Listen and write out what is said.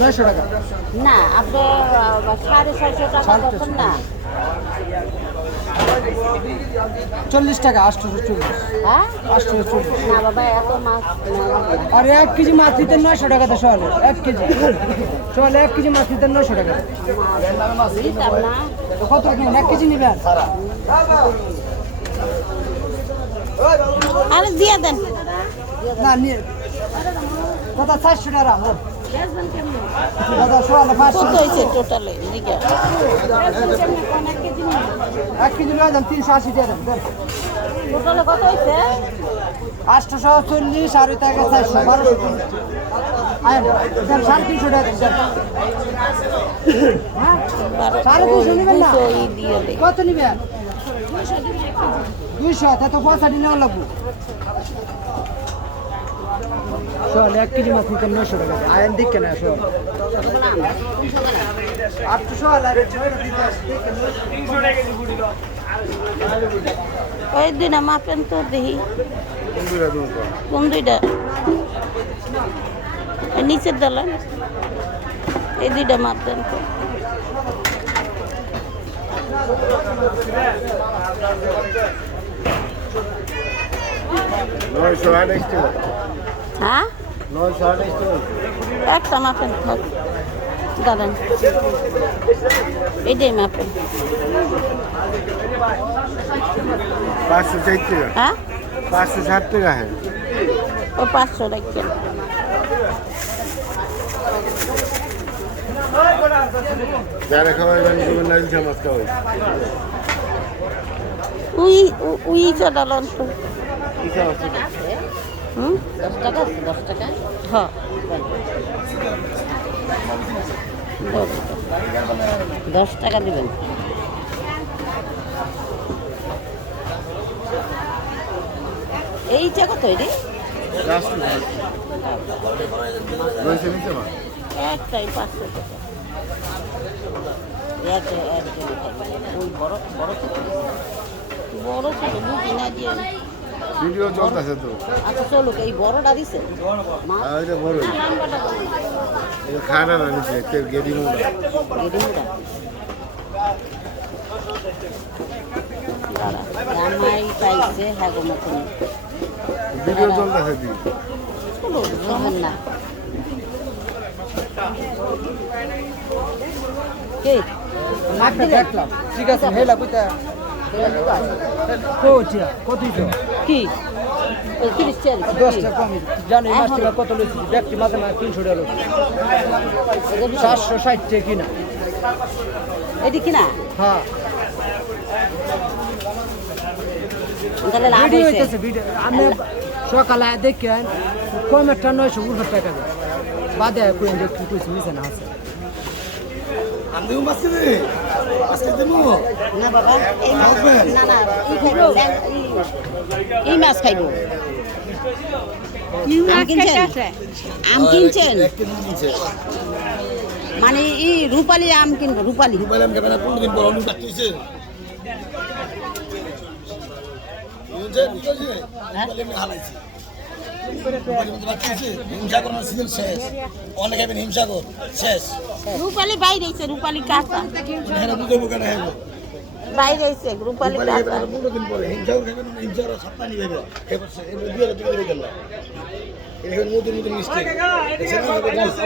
900 টাকা। না আপনার 650 টাকা করছেন না। 40 টাকা 840। হ্যাঁ 840। না বাবা এত মাছ নেওয়া যাবে না। আর 1 কেজি মাছ নিতে 900 টাকা তো সওয়ালে 1 কেজি। সওয়ালে 1 কেজি মাছ নিতে 900 টাকা। নিতাম না। তো কত নেবেন? 1 কেজি নেবেন? আরে দিয়ে দেন। না নিয়ে দাদা 400 টাকা রাখুন। দাদা সওয়ালে 500। কত হয়েছে টোটালে দিকে? 1 কেজি লয়ে যান 380 টাকা দেন। টোটালে কত হয়েছে? 840 আর ওই টাকা 400 1240। আয় দেন 350 টাকা দেন। হ্যাঁ 350 নেবেন না? 200 দিয়ে দে। কত নেবেন? 200 তা তো 65 নেওয়া লাগবে। সওয়ালে 1 কেজি মাছ নিতে 900 টাকা। আয়ন দিক কেন সওয়াল? 800 আর 300 টাকা কেজি ফুটি দাও। ওই দুইটা মাপেন তো দেখি কোন দুইটা এই নিচের ডালেন এই দুইটা মাপ দেন তো হ্যাঁ একটা মাপেন থাক দাঁড়ান এইটাই মাপেন 560 টাকা। হ্যাঁ 560 টাকা है। ও 500 রাখবেন যারা খাওয়াইবেন নাইল চামচ খাওয়াই। উই চড়ালন তো কি চামচ? 10 টাকা হ্যাঁ 10 টাকা দিবেন এইটা কত রে একটাই 500 টাকা ওই বড় ছোট বুঝি না দিয়ে ভিডিও চলতেছে তো। আচ্ছা চলো এই বড়টা দিছে আর এটা বড় লম্বাটা বড় এটা খানা না নিচে তেল গেদি মুড়া। গেডিমুড়া জামাই পাইছে হ্যাগো মতন ভিডিও চলতেছে দি। চলো বুঝবেন না কে আপনি দেখলাম ঠিক আছে হেলা কইতা কোটিয়া কত দিছো? কি ওই 30 টাকা 10 টাকা কমই জানি মাছ টাকা কত লইছি ব্যক্তি মাঝে মাঝে 300 টাকা লইছি 460 টাকা কিনা। এটি কিনা হ্যাঁ তাহলে লাভ ভিডিও হইছে হইতেছে ভিডিও আমি সকালে দেখেন কম একটা 900 টাকা দেয় বাদে কই দেখি কইছি মিছে না আছে আমিও মাছ কিনে আজকে দেবো। না বাবা এই মাছ না না এই খাইবো এই মাছ খাইবো আম কিনছেন মানে এই রূপালি আম কিনবো রূপালি মোবাইল কেন 15 দিন পর আমি বাচ্চাইছে রূপালি বাইরে রূপালি কাঁচা বাইরে রূপালি কাঁচা 15 দিন পরে হিংসার সপ্তাহ নিবে এবার নতুন নতুন মিস্টেক